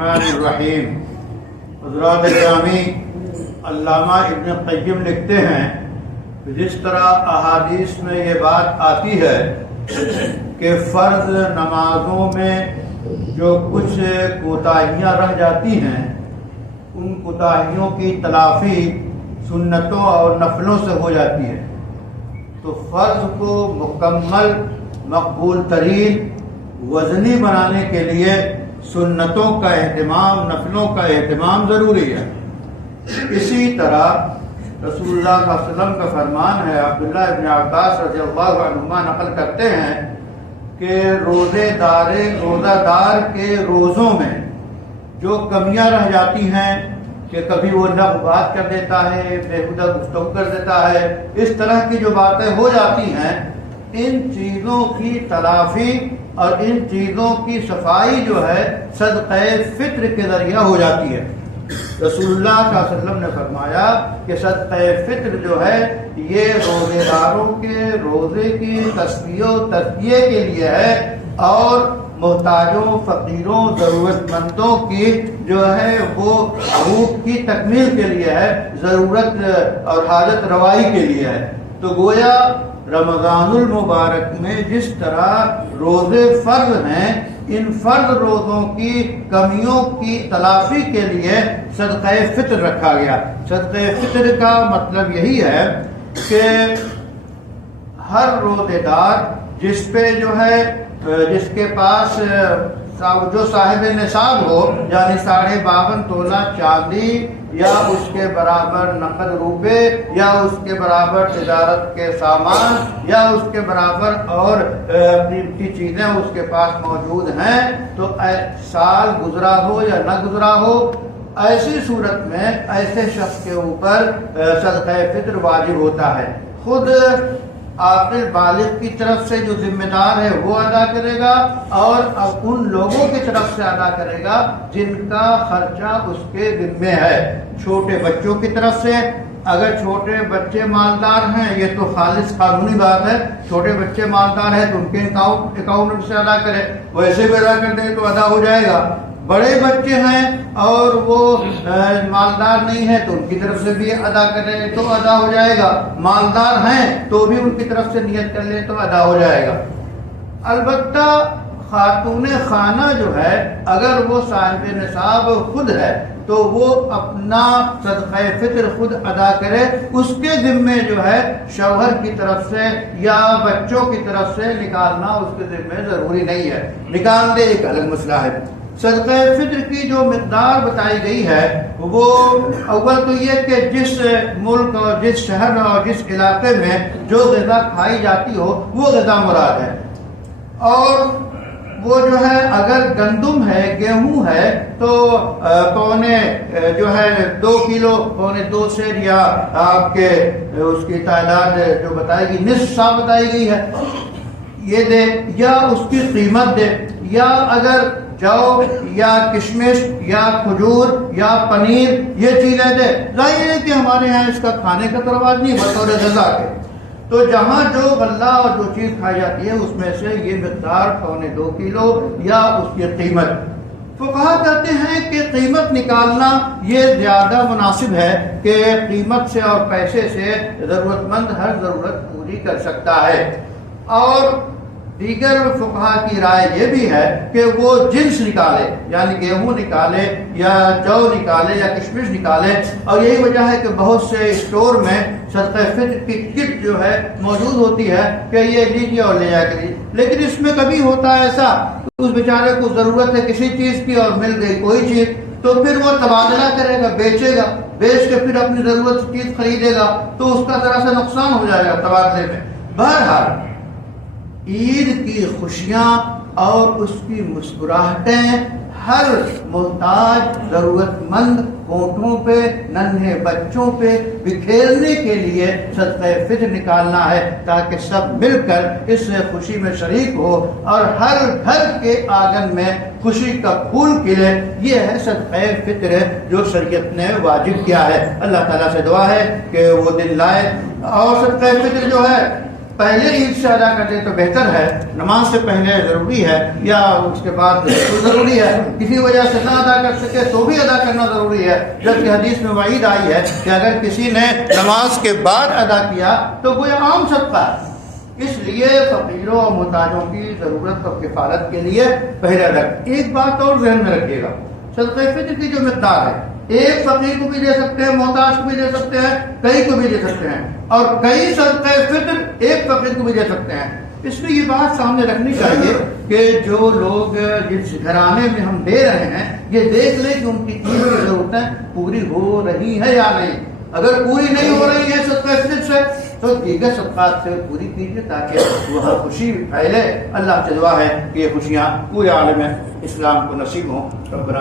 الرحمن الرحیم۔ حضرات گرامی، علامہ ابن قیم لکھتے ہیں کہ جس طرح احادیث میں یہ بات آتی ہے کہ فرض نمازوں میں جو کچھ کوتاہیاں رہ جاتی ہیں ان کوتاہیوں کی تلافی سنتوں اور نفلوں سے ہو جاتی ہے، تو فرض کو مکمل مقبول ترین وزنی بنانے کے لیے سنتوں کا اہتمام، نفلوں کا اہتمام ضروری ہے۔ اسی طرح رسول اللہ صلی اللہ علیہ وسلم کا فرمان ہے، عبداللہ ابن عباس رضی اللہ عنہما نقل کرتے ہیں کہ روزہ دار کے روزوں میں جو کمیاں رہ جاتی ہیں کہ کبھی وہ لغو بات کر دیتا ہے، بےہودہ گفتگو کر دیتا ہے، اس طرح کی جو باتیں ہو جاتی ہیں، ان چیزوں کی تلافی اور ان چیزوں کی صفائی جو ہے صدقہ فطر کے ذریعہ ہو جاتی ہے۔ رسول اللہ صلی اللہ علیہ وسلم نے فرمایا کہ صدقہ فطر جو ہے یہ روزے داروں کے روزے کی تصفیہ و تزکیے کے لیے ہے اور محتاجوں، فقیروں، ضرورت مندوں کی جو ہے وہ حقوق کی تکمیل کے لیے ہے، ضرورت اور حاجت روائی کے لیے ہے۔ تو گویا رمضان المبارک میں جس طرح روزے فرض ہیں، ان فرض روزوں کی کمیوں کی تلافی کے لیے صدقہ فطر رکھا گیا۔ صدقہ فطر کا مطلب یہی ہے کہ ہر روزے دار جس پہ جو ہے جس کے پاس جو صاحب نصاب ہو، یعنی 52.5 تولہ چاندی یا اس کے برابر نقد روپے یا اس کے برابر تجارت کے سامان یا اس کے برابر اور قیمتی چیزیں اس کے پاس موجود ہیں، تو سال گزرا ہو یا نہ گزرا ہو، ایسی صورت میں ایسے شخص کے اوپر صدقہ فطر واجب ہوتا ہے۔ خود عاقل بالغ کی طرف سے جو ذمہ دار ہے وہ ادا کرے گا اور اب ان لوگوں کی طرف سے ادا کرے گا جن کا خرچہ اس کے ذمے ہے۔ چھوٹے بچوں کی طرف سے، اگر چھوٹے بچے مالدار ہیں، یہ تو خالص قانونی بات ہے، چھوٹے بچے مالدار ہیں تو ان کے اکاؤنٹ سے ادا کرے، ویسے بھی ادا کر دے تو ادا ہو جائے گا۔ بڑے بچے ہیں اور وہ مالدار نہیں ہیں تو ان کی طرف سے بھی ادا کرے تو ادا ہو جائے گا، مالدار ہیں تو بھی ان کی طرف سے نیت کر لے تو ادا ہو جائے گا۔ البتہ خاتون خانہ جو ہے اگر وہ صاحب نصاب خود ہے تو وہ اپنا صدقہ فطر خود ادا کرے، اس کے ذمے جو ہے شوہر کی طرف سے یا بچوں کی طرف سے نکالنا اس کے ذمے ضروری نہیں ہے، نکال دے ایک الگ مسئلہ ہے۔ صدقہ فطر کی جو مقدار بتائی گئی ہے وہ اول تو یہ کہ جس ملک اور جس شہر اور جس علاقے میں جو غذا کھائی جاتی ہو وہ غذا مراد ہے، اور وہ جو ہے اگر گندم ہے، گیہوں ہے تو پونے جو ہے 2 کلو، پونے 2 سیر یا آپ کے اس کی تعداد جو بتائی گئی نصف سا بتائی گئی ہے یہ دے، یا اس کی قیمت دے، یا اگر جو یا کشمش یا کھجور یا پنیر یہ چیزیں دے۔ ظاہر ہے کہ ہمارے یہاں اس کا کھانے کا تو رواج نہیں بطور غذا کے، تو جہاں جو غلہ اور جو چیز کھائی جاتی ہے اس میں سے یہ مقدار پونے 2 کلو یا اس کی قیمت۔ فقہا کہتے ہیں کہ قیمت نکالنا یہ زیادہ مناسب ہے کہ قیمت سے اور پیسے سے ضرورت مند ہر ضرورت پوری کر سکتا ہے، اور دیگر فقہا کی رائے یہ بھی ہے کہ وہ جنس نکالے، یعنی گیہوں نکالے یا جو نکالے یا کشمش نکالے، اور یہی وجہ ہے کہ بہت سے اسٹور میں صدقہ فطر کی کٹ جو ہے موجود ہوتی ہے کہ یہ لیجیے اور لے جا کریے، لیکن اس میں کبھی ہوتا ہے ایسا اس بیچارے کو ضرورت ہے کسی چیز کی اور مل گئی کوئی چیز، تو پھر وہ تبادلہ کرے گا، بیچے گا، بیچ کے پھر اپنی ضرورت کی چیز خریدے گا تو اس کا ذرا سا نقصان ہو جائے گا تبادلے میں۔ بہرحال عید کی خوشیاں اور اس کی مسکراہٹیں ہر محتاج ضرورت مند ہونٹوں پہ، ننھے بچوں پہ بکھیرنے کے لیے صدقہ فطر نکالنا ہے تاکہ سب مل کر اس خوشی میں شریک ہو اور ہر گھر کے آنگن میں خوشی کا پھول کھلے۔ یہ ہے صدقہ فطر جو شریعت نے واجب کیا ہے۔ اللہ تعالیٰ سے دعا ہے کہ وہ دن لائے، اور صدقہ فطر جو ہے پہلے عید سے ادا کر دے تو بہتر ہے، نماز سے پہلے ضروری ہے یا اس کے بعد ضروری ہے، کسی وجہ سے نہ ادا کر سکے تو بھی ادا کرنا ضروری ہے، جبکہ حدیث میں وعید آئی ہے کہ اگر کسی نے نماز کے بعد ادا کیا تو گویا عام صدقہ ہے۔ اس لیے فقیروں اور محتاجوں کی ضرورت اور کفالت کے لیے پہلے ادا۔ ایک بات اور ذہن میں رکھیے گا، صدقہ فطر کی جو مقدار ہے، ایک فقیر کو بھی دے سکتے ہیں، محتاج کو بھی دے سکتے ہیں، کئی کو بھی دے سکتے ہیں، اور کئی صدقہ فطر ایک فقیر کو بھی دے سکتے ہیں۔ اس میں یہ بات سامنے رکھنی چاہیے کہ جو لوگ جس گھرانے میں ہم دے رہے ہیں یہ دیکھ لیں کہ ان کی چیز کی ضرورتیں پوری ہو رہی ہے یا نہیں۔ اگر پوری نہیں ہو رہی ہے صدقہ فطر سے تو دیگر صدقات سے پوری کیجیے تاکہ وہ خوشی پھیلے۔ اللہ سے دعا ہے کہ یہ خوشیاں پورے عالم اسلام کو نصیب ہوں۔ ربنا